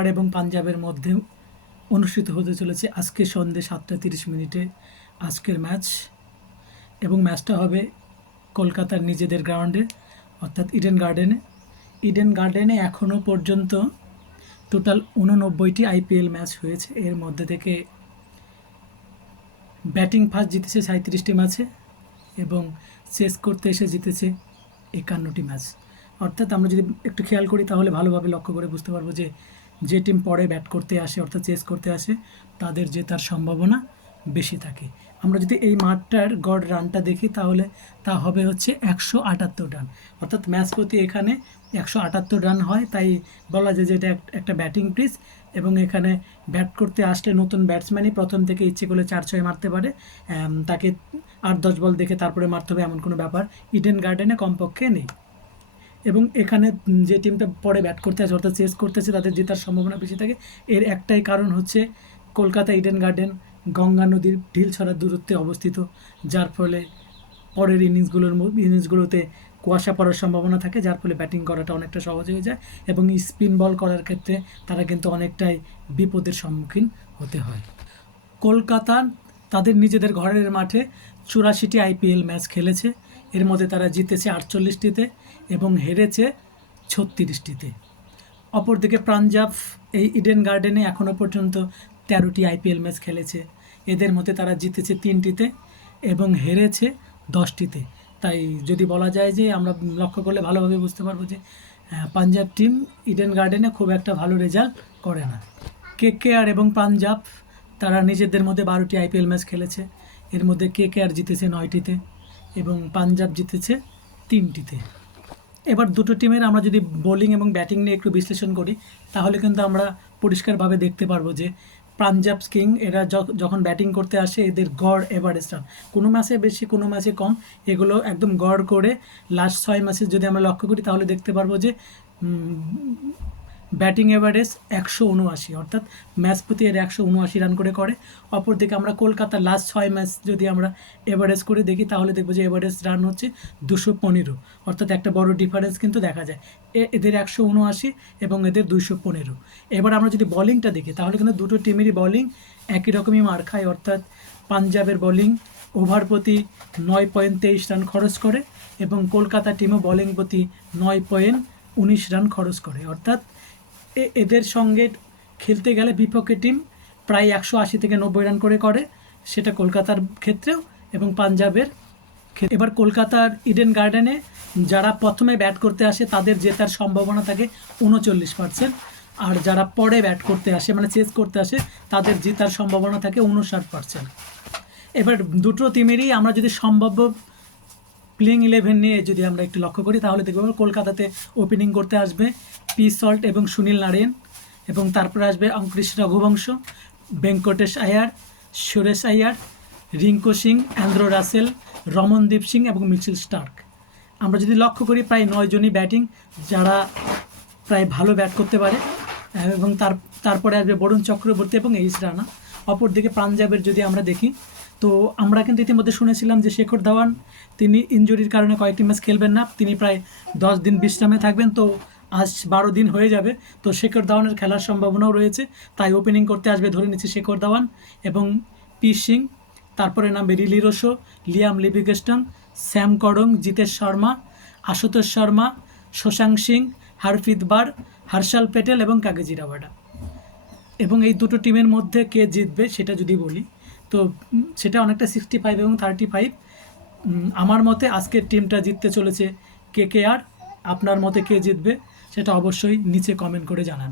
KKR এবং পাঞ্জাবের মধ্যে অনুষ্ঠিত হতে চলেছে আজকে সন্ধ্যে 7:30 আজকের ম্যাচ। এবং ম্যাচটা হবে কলকাতার নিজেদের গ্রাউন্ডে অর্থাৎ ইডেন গার্ডেনে এখনও পর্যন্ত টোটাল 89টি আইপিএল ম্যাচ হয়েছে। এর মধ্যে থেকে ব্যাটিং ফার্স্ট জিতেছে 37টি ম্যাচে এবং চেস করতে এসে জিতেছে 51টি ম্যাচ। অর্থাৎ আমরা যদি একটু খেয়াল করি তাহলে ভালোভাবে লক্ষ্য করে বুঝতে পারবো যে টিম পরে ব্যাট করতে আসে অর্থাৎ চেস করতে আসে তাদের জেতার সম্ভাবনা বেশি থাকে। আমরা যদি এই মাঠটার গড় রানটা দেখি তাহলে তা হবে হচ্ছে 178 রান, অর্থাৎ ম্যাচ প্রতি এখানে 178 রান হয়। তাই বলা যায় যে এটা একটা ব্যাটিং পিচ এবং এখানে ব্যাট করতে আসলে নতুন ব্যাটসম্যানই প্রথম থেকে ইচ্ছে করলে 4-6 মারতে পারে, তাকে 8-10 বল দেখে তারপরে মারতে হবে এমন কোনো ব্যাপার ইডেন গার্ডেনে কমপক্ষে নেই। এবং এখানে যে টিমটা পরে ব্যাট করতে আসে অর্থাৎ চেস করতেছে তাদের জেতার সম্ভাবনা বেশি থাকে। এর একটাই কারণ হচ্ছে কলকাতা ইডেন গার্ডেন গঙ্গা নদীর ঢিল ছড়ার দূরত্বে অবস্থিত, যার ফলে পরের ইনিংসগুলোতে কুয়াশা পড়ার সম্ভাবনা থাকে, যার ফলে ব্যাটিং করাটা অনেকটা সহজ হয়ে যায় এবং স্পিন বল করার ক্ষেত্রে তারা কিন্তু অনেকটাই বিপদের সম্মুখীন হতে হয়। কলকাতা তাদের নিজেদের ঘরের মাঠে 84টি আইপিএল ম্যাচ খেলেছে। এর মধ্যে তারা জিতেছে 48টিতে এবং হেরেছে 36টিতে। অপরদিকে পাঞ্জাব এই ইডেন গার্ডেনে এখনও পর্যন্ত 13টি আইপিএল ম্যাচ খেলেছে। এদের মধ্যে তারা জিতেছে 3টিতে এবং হেরেছে 10টিতে। তাই যদি বলা যায় যে আমরা লক্ষ্য করলে ভালোভাবে বুঝতে পারবো যে পাঞ্জাব টিম ইডেন গার্ডেনে খুব একটা ভালো রেজাল্ট করে না। কেকেআর এবং পাঞ্জাব তারা নিজেদের মধ্যে 12টি আইপিএল ম্যাচ খেলেছে। এর মধ্যে কেকেআর জিতেছে 9টিতে এবং পাঞ্জাব জিতেছে 3টিতে। এবার দুটো টিমের আমরা যদি বোলিং এবং ব্যাটিং নিয়ে একটু বিশ্লেষণ করি তাহলে কিন্তু আমরা পরিষ্কারভাবে দেখতে পারবো যে পাঞ্জাব কিং এরা যখন ব্যাটিং করতে আসে এদের গড় এভারেজ রান কোনো ম্যাচে বেশি কোনো ম্যাচে কম, এগুলো একদম গড় করে লাস্ট 6 ম্যাচে যদি আমরা লক্ষ্য করি তাহলে দেখতে পারবো যে ব্যাটিং এভারেজ 179, অর্থাৎ ম্যাচ প্রতি এর 179 রান করে। অপরদিকে আমরা কলকাতার লাস্ট 6 ম্যাচ যদি আমরা এভারেজ করে দেখি তাহলে দেখবো যে এভারেজ রান হচ্ছে 215, অর্থাৎ একটা বড় ডিফারেন্স কিন্তু দেখা যায়। এদের 179 এবং এদের 215। এবার আমরা যদি বলিংটা দেখি তাহলে কিন্তু দুটো টিমেরই বলিং একই রকমই মার খায়, অর্থাৎ পাঞ্জাবের বলিং ওভার প্রতি 9.23 রান খরচ করে এবং কলকাতা টিমও বলিং প্রতি 9.19 রান খরচ করে। অর্থাৎ এদের সঙ্গে খেলতে গেলে বিপক্ষে টিম প্রায় 180 থেকে 90 রান করে, সেটা কলকাতার ক্ষেত্রেও এবং পাঞ্জাবের। এবার কলকাতার ইডেন গার্ডেনে যারা প্রথমে ব্যাট করতে আসে তাদের জেতার সম্ভাবনা থাকে 39%, আর যারা পরে ব্যাট করতে আসে মানে চেস করতে আসে তাদের জেতার সম্ভাবনা থাকে 59%। এবার দুটো টিমেরই আমরা যদি সম্ভাব্য প্লেইং 11 নিয়ে যদি আমরা একটু লক্ষ্য করি তাহলে দেখব কলকাতাতে ওপেনিং করতে আসবে পি সল্ট এবং সুনীল নারায়ণ, এবং তারপরে আসবে অঙ্কুশ রঘুবংশ, ভেঙ্কটেশ আয়ার, সুরেশ আয়ার, রিঙ্কু সিং, অ্যান্ড্রু রাসেল, রমনদীপ সিং এবং মিচেল স্টার্ক। আমরা যদি লক্ষ্য করি প্রায় 9 জনই ব্যাটিং যারা প্রায় ভালো ব্যাট করতে পারে এবং তারপরে আসবে বরুণ চক্রবর্তী এবং এইচ রানা। অপরদিকে পাঞ্জাবের যদি আমরা দেখি তো আমরা কিন্তু ইতিমধ্যে শুনেছিলাম যে শেখর ধাওয়ান তিনি ইনজুরির কারণে কয়েকটি ম্যাচ খেলবেন না, তিনি প্রায় 10 দিন বিশ্রামে থাকবেন। তো আজ 12 দিন হয়ে যাবে, তো শেখর ধাওয়ানের খেলার সম্ভাবনাও রয়েছে। তাই ওপেনিং করতে আসবে ধরে নিচ্ছে শেখর ধাওয়ান এবং পি সিং, তারপরে নামবে রিলি রোশো, লিয়াম লিভিংস্টন, স্যাম করং, জিতেশ শর্মা, আশুতোষ শর্মা, শশাঙ্ক সিং, হারপ্রীত বার, হর্ষাল প্যাটেল এবং কাগিজো রাবাডা। এবং এই দুটো টিমের মধ্যে কে জিতবে সেটা যদি বলি তো সেটা অনেকটা 65 এবং 35। আমার মতে আজকের টিমটা জিততে চলেছে কেকেআর। আপনার মতে কে জিতবে সেটা অবশ্যই নিচে কমেন্ট করে জানান।